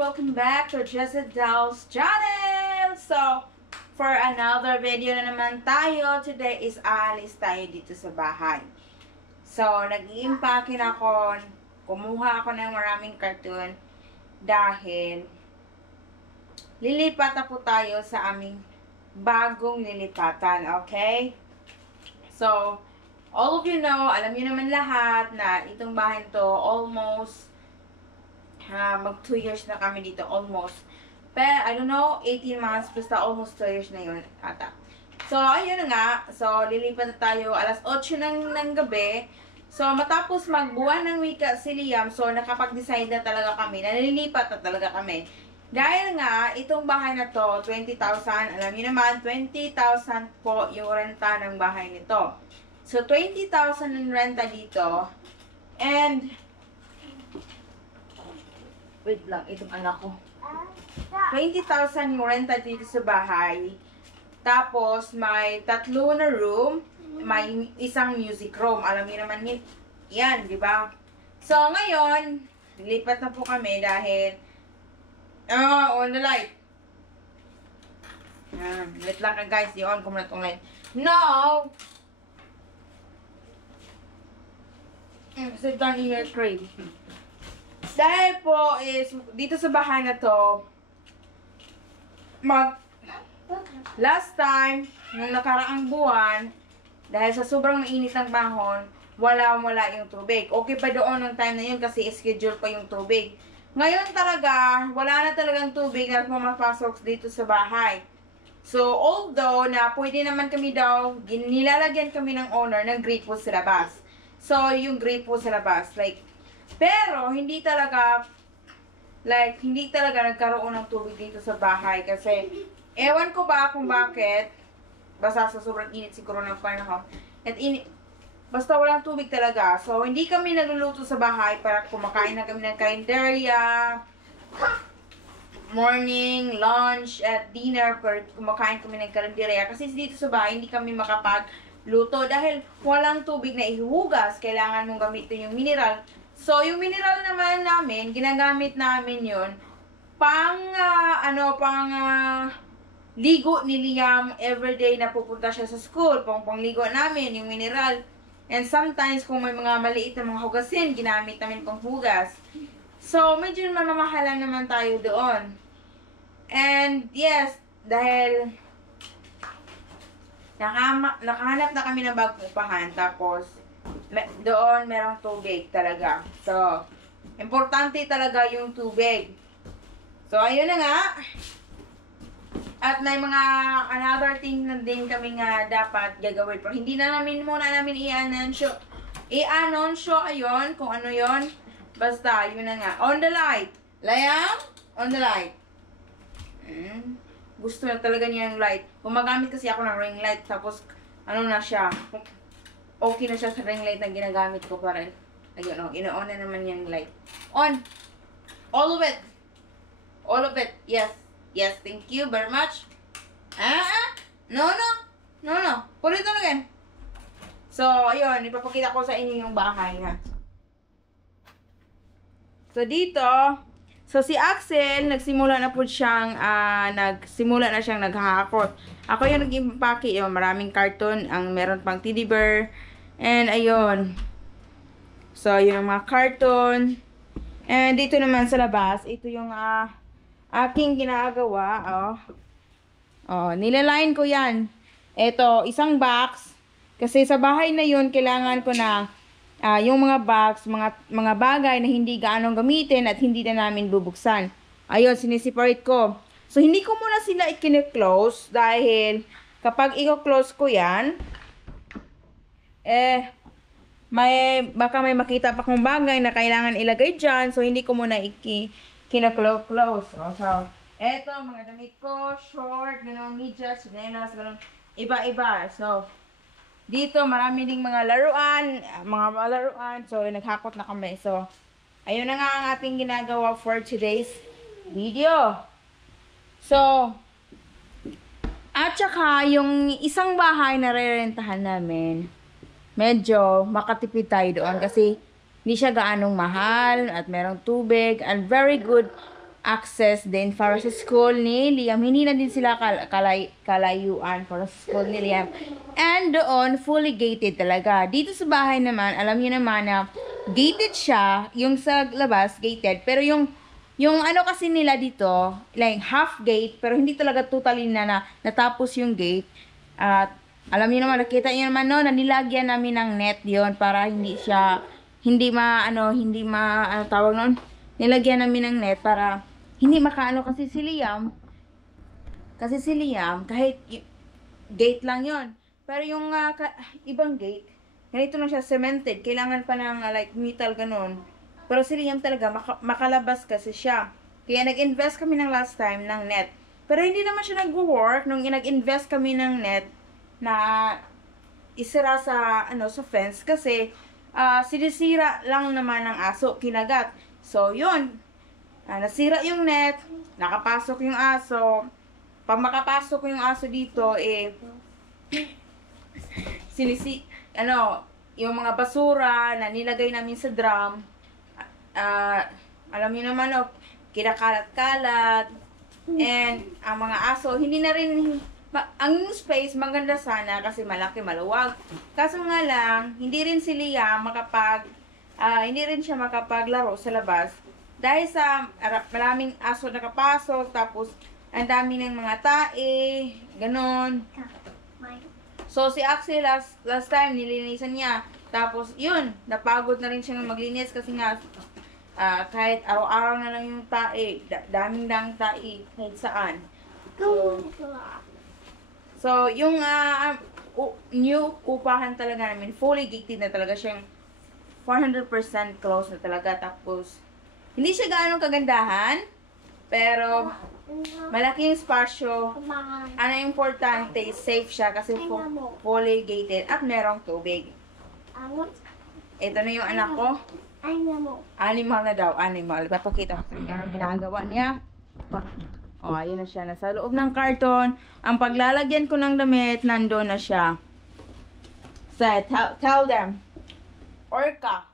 Welcome back to Jessie Dal's channel! So, for another video na naman tayo. Today is aalis tayo dito sa bahay. So, nag-i-impake ako. Kumuha ako ng maraming cartoon dahil lilipat na po tayo sa aming bagong lilipatan. Okay? So, all of you know, alam niyo naman lahat na itong bahay to almost mag 2 years na kami dito, almost. Pero, I don't know, 18 months, basta almost 2 years na yun, ata. So, ayun na nga. So, lilipat na tayo alas 8 ng gabi. So, matapos magbuwan ng wika si Liam, so, nakapag-decide na talaga kami, nalilipat na talaga kami. Dahil nga, itong bahay na to, 20,000, alam niyo naman, 20,000 po yung renta ng bahay nito. So, 20,000 ang renta dito. And, wait lang, itong anak ko. 20,000 yung renta dito sa bahay. Tapos, may 3 na room. May isang music room. Alam niyo naman yan, di ba? So, ngayon, lipat na po kami dahil on the light. Wait lang guys, i-on ko muna itong light. No! Sit down in your crib. Dahil po is, dito sa bahay na to, last time, nung nakaraang buwan, dahil sa sobrang mainit ng panahon, wala yung tubig. Okay pa doon ng time na yun kasi schedule pa yung tubig. Ngayon talaga, wala na talagang tubig na pumapasok dito sa bahay. So, although na pwede naman kami daw, nilalagyan kami ng owner ng gripo sa labas. So, yung gripo sa labas, like, pero, hindi talaga nagkaroon ng tubig dito sa bahay. Kasi, ewan ko ba kung bakit, basta sa sobrang init siguro ng panahon. At basta walang tubig talaga. So, hindi kami nagluluto sa bahay para kumakain na kami ng karinderya, morning, lunch, at dinner, para kumakain kami ng karinderya. Kasi dito sa bahay, hindi kami makapagluto dahil walang tubig na ihuhugas. Kailangan mong gamitin yung mineral. So, yung mineral naman namin, ginagamit namin yun ligo ni Liam everyday na pupunta siya sa school. Pangligo namin yung mineral. And sometimes, kung may mga maliit na mga hugasin, ginamit namin pang hugas. So, medyo mamamahalan naman tayo doon. And, yes, dahil nakahanap na kami ng bagong upahan. Tapos, doon merong tubig talaga. So, importante talaga yung tubig. So, ayun na nga. At may mga another thing na din kami nga dapat gagawin. Pero hindi na muna namin i-anunsyo ayun, kung ano yon. Basta, yun na nga. On the light. Layang? On the light. Gusto na talaga niya yung light. Gumagamit kasi ako ng ring light. Tapos, ano na siya. Okay na siya sa ring light na ginagamit ko pa rin. Ayun, ino-on na naman yung light. On! All of it! All of it. Yes. Yes, thank you very much. No. Put it on again. So, ayun, ipapakita ko sa inyo yung bahay ha. So, dito, si Axel, nagsimula na siyang naghahakot. Ako yung nag-impake, yung maraming carton, ang meron pang teddy bear. And, ayun. So, yun ang mga carton. And, dito naman sa labas, ito yung, aking ginagawa, nilaline ko yan. Ito, isang box. Kasi sa bahay na yun, kailangan ko na yung mga box, mga bagay na hindi gaano gamitin at hindi na namin bubuksan. Ayun, sineseparate ko. So, hindi ko muna sila i-close dahil kapag i-close ko yan, baka may makita pa kong bagay na kailangan ilagay dyan. So, hindi ko muna close. So, eto, mga damit ko, short, gano'ng medyas, sinelas, gano'ng iba-iba. So, dito, marami ding mga laruan. So, naghakot na kami. So, ayun na nga ang ating ginagawa for today's video. So, at saka, yung isang bahay na re-rentahan namin, medyo makatipid tayo doon kasi hindi siya gaanong mahal at merong tubig and very good access din para sa school ni Liam. Hindi na din sila kalayuan para sa school ni Liam. And doon, fully gated talaga. Dito sa bahay naman, alam niyo naman na gated siya, yung sa labas, gated. Pero yung ano kasi nila dito, like half gate, pero hindi talaga totally na natapos yung gate. At alam niyo naman, nakita niyo naman no, na nilagyan namin ng net yon para ano tawag noon, nilagyan namin ng net para hindi makaano kasi si Liam, kahit gate lang yon. Pero yung ibang gate, ganito lang siya, cemented, kailangan pa ng like metal ganon. Pero si Liam talaga, makalabas kasi siya. Kaya nag-invest kami ng last time ng net. Pero hindi naman siya nag-work nung nag-invest kami ng net na isira sa fence kasi sinisira lang naman ng aso, kinagat. So, yun. Nasira yung net, nakapasok yung aso. Pag makapasok yung aso dito, yung mga basura na nilagay namin sa drum, alam niyo naman, kinakalat-kalat, and ang mga aso, hindi na rin, ang space, maganda sana kasi malaki, maluwag. Kaso nga lang, hindi rin si Liam hindi rin siya makapaglaro sa labas. Dahil sa maraming aso nakapasok, tapos ang dami ng mga tae, ganon. So, si Axel last time, nilinisan niya. Tapos, yun, napagod na rin siya maglinis kasi nga, kahit araw-araw na lang yung tae, daming tae, kahit saan. So yung new upahan talaga namin, fully gated na talaga siyang 400% close na talaga. Tapos, hindi siya gaano kagandahan, pero malaki yung spasyo. Ano importante, safe siya kasi fully gated at merong tubig. Ito na yung anak ko. Animal na daw, animal. Papakita ko sa ginagawa niya. Oh, ayun na siya. Nasa loob ng karton. Ang paglalagyan ko ng damit, nandoon na siya. So, tell them. Orca.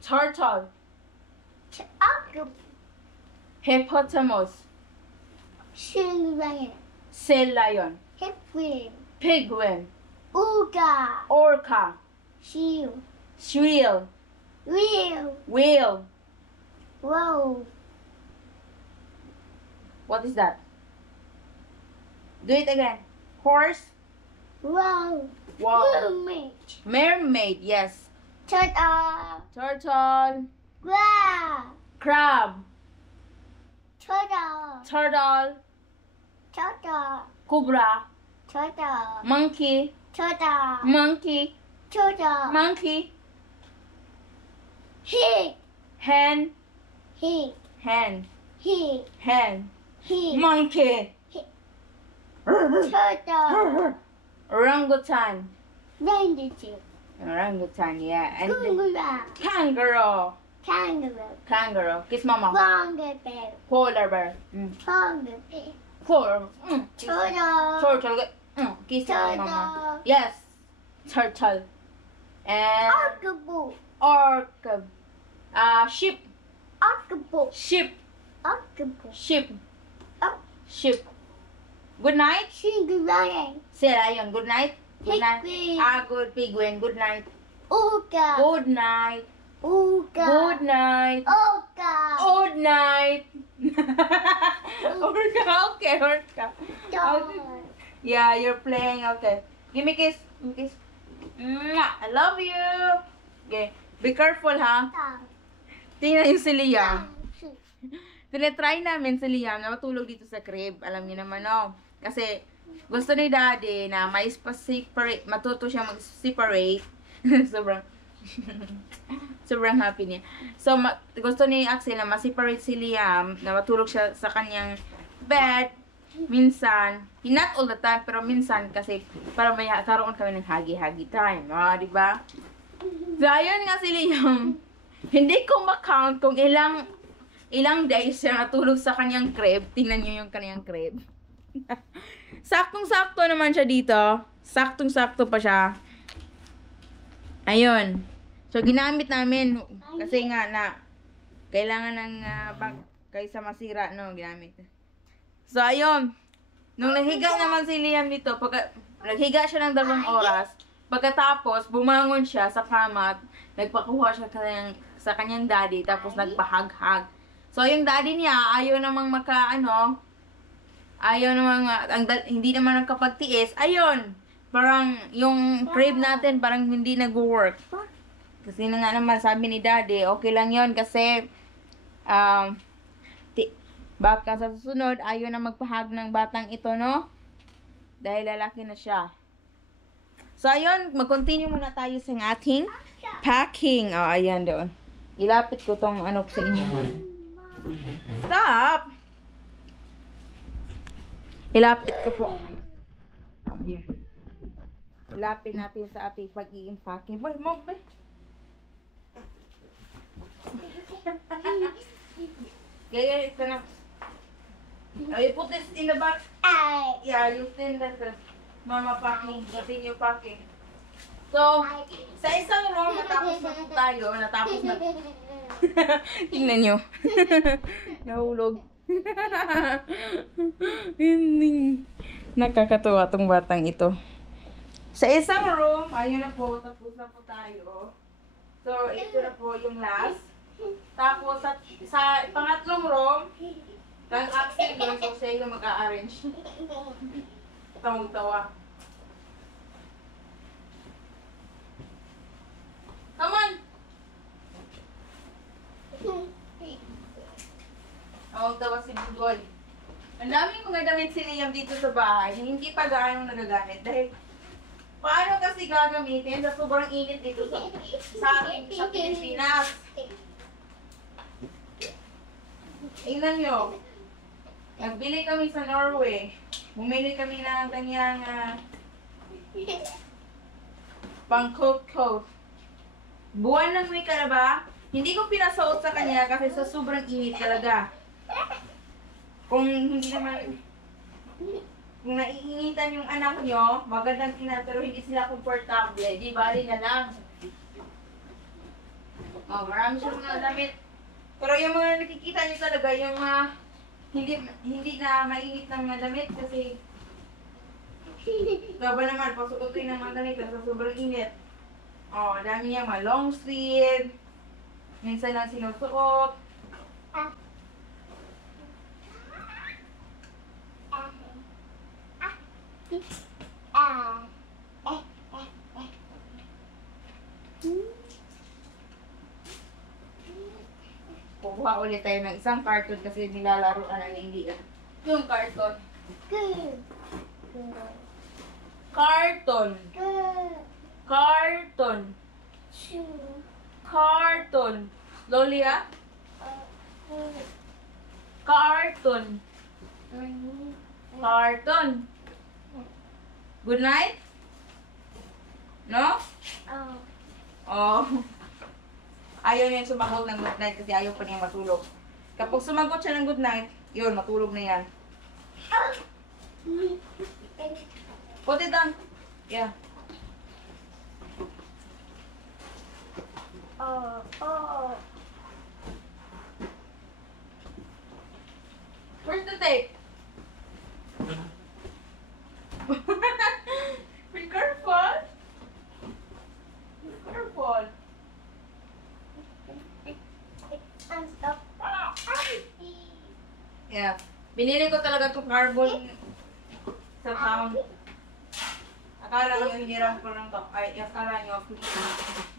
Turtle. Hippopotamus. Sea lion. Penguin. Orca. Shrill. Whale. Whoa. What is that? Do it again. Horse. Wow. Wow. Mermaid. Yes. Turtle. Turtle. Wow. Crab. Turtle. Turtle. Turtle. Cobra. Turtle. Monkey. Turtle. Monkey. Turtle. Monkey. He. Hen. He. Hen. He. Hen. He. Monkey. Turtle. Orangutan. Reindeer. Orangutan, yeah. And Kangaroo. kangaroo. Kangaroo. Kangaroo. Kiss mama. Longer bear. Polar bear. Longer bear. Polar. Turtle. Turtle. Kiss mama. Turtle. Yes. Turtle. And Octopus. orca. Sheep. Octopus. Sheep. Octopus. Sheep. Up. Sheep. Good night. Singulayan. Say lion. Good night. Good night. Penguin. Good penguin. Good night. Orca. Good night. Orca. Good night. Orca. Good night. Orca. Okay, orca. Dog. Yeah, you're playing. Okay. Give me kiss. Give me kiss. Mwah. I love you. Okay. Be careful, ha? Tingnan yung si Liam. Tinetry namin si Liam na matulog dito sa crib. Alam niyo naman, no? Kasi gusto ni Daddy na may separate, matuto siya mag-separate. sobrang happy niya. So, gusto ni Axel na ma-separate si Liam, na matulog siya sa kanyang bed. Minsan, not all the time, pero minsan kasi para may karoon kami ng hagi-hagi time. Di ba? So, ayun nga si Liam. Hindi ko ma-count kung ilang days siya natulog sa kanyang crib. Tingnan niyo yung kanyang crib. Saktong-sakto naman siya dito. Saktong-sakto pa siya. Ayun. So, ginamit namin. Kasi nga na, kailangan ng Kaysa masira, no, ginamit. So, ayun. Nung nahiga naman si Liam dito, naghiga siya ng 2 oras, pagkatapos, bumangon siya sa kama at nagpakuha siya sa kanyang daddy, tapos nagpahag-hag. So, yung daddy niya, ayaw namang hindi naman nagkapagtiis. Ayun, parang yung crib natin, parang hindi nag-work. Kasi nga naman, sabi ni daddy, okay lang yon kasi, baka sa susunod, ayaw na magpahag ng batang ito, no? Dahil lalaki na siya. So, ayun, mag-continue muna tayo sa ating packing. Oh, ayan doon. Ilapit ko tong sa inyo. Stop! Ilapit ko po. Ayan. Ilapit natin sa ating pag-i-packing. Boy, mo, boy. Gaya, ito na. Oh, you put this in the box. Yeah, you send that to Mama packing. Continue packing. So, sa isang room, natapos na po tayo. Natapos na. Tingnan nyo. Nahulog. Nakakatuwa tong batang ito. Sa isang room, ayun na po, tapos na po tayo. So, ito na po yung last. Tapos, sa pangatlong room, ang accent doon, so siya yung mag-a-arrange. Tawang-tawa. Come on! Tawang-tawa si Bugoy. Ang daming mga damit si Liam dito sa bahay, hindi pa gaano nagagamit. Dahil, paano kasi gagamitin sa sobrang init dito sa Pilipinas? Tingnan nyo. Nagbili kami sa Norway. Bumili kami ng kanyang pang-coat coat. Buwan ng week na ba? Hindi ko pinasuot sa kanya kasi sa sobrang init talaga. Kung hindi naman, kung naiinitan yung anak nyo, magandang ina, pero hindi sila komportable. Di bali na lang. Oh, marami siyang mga damit. Pero yung mga nakikita nyo talaga, yung hindi na mainit ng mga damit kasi baba naman, pasuotin ng mga damit kasi sobrang init. Oh, dami niya mga long sleeve. Minsan lang sinusuot. Kukuha ulit tayo ng isang carton kasi nilalaroan na hindi. Yung carton. Carton. Carton. Carton. Slowly, ah? Carton. Carton. Good night? No? Oh. Ayaw niya sumagot ng good night kasi ayaw pa niya matulog. Kapag sumagot siya ng good night, yun, matulog na yan. Put it down. Yeah. Where's the tape? Be careful. Be careful. Yeah. Binili ko talaga itong carbon sa town. Akala nyo hiniram ko lang to. Ay, akala nyo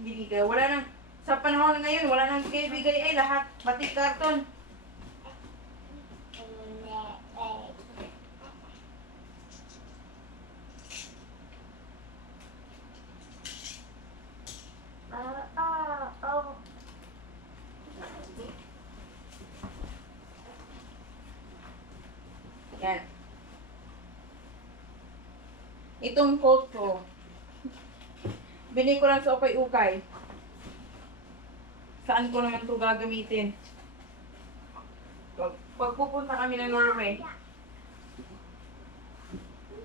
binigay. Wala nang, sa panahon ngayon, wala nang bigay ay lahat. Pati karton. Yan. Itong coat ko, binili ko lang sa ukay-ukay. Saan ko naman ito gagamitin? Pag pupunta kami ng Norway,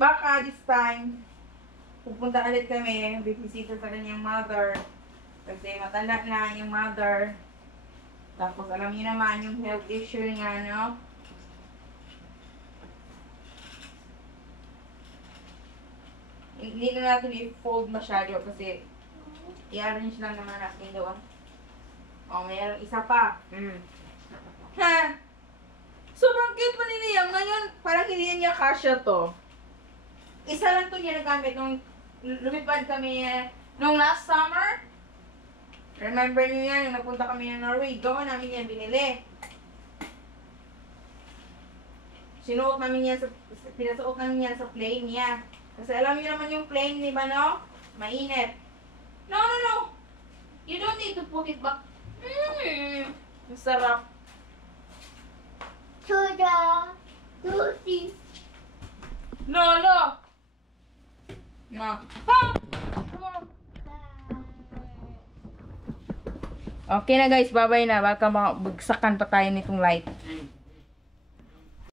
baka this time, pupunta ulit kami, bibisita sa kanyang mother. Kasi matanda na yung mother. Tapos, alam niyo naman yung health issue nga, no? Hindi na natin i-fold masyado kasi i-arrange lang naman natin doon. O, mayroong isa pa. Ha? Sobrang cute pa ni Liam. Ngayon, parang hindi niya kasya to. Isa lang to niya nagamit nung lumipad kami nung last summer. Remember niyo yan, nung napunta kami ng Norway, doon namin yan binili. Sinuot namin yan pinasuot namin yan sa plane niya. Kasi alam niyo naman yung plane, di ba, no? Mainit. No, no, no. You don't need to put it back. Masarap. Soda. Lucy. Lolo! No. Ha! Okay na guys, bye-bye na. Baka bugsakan pa tayo nitong light.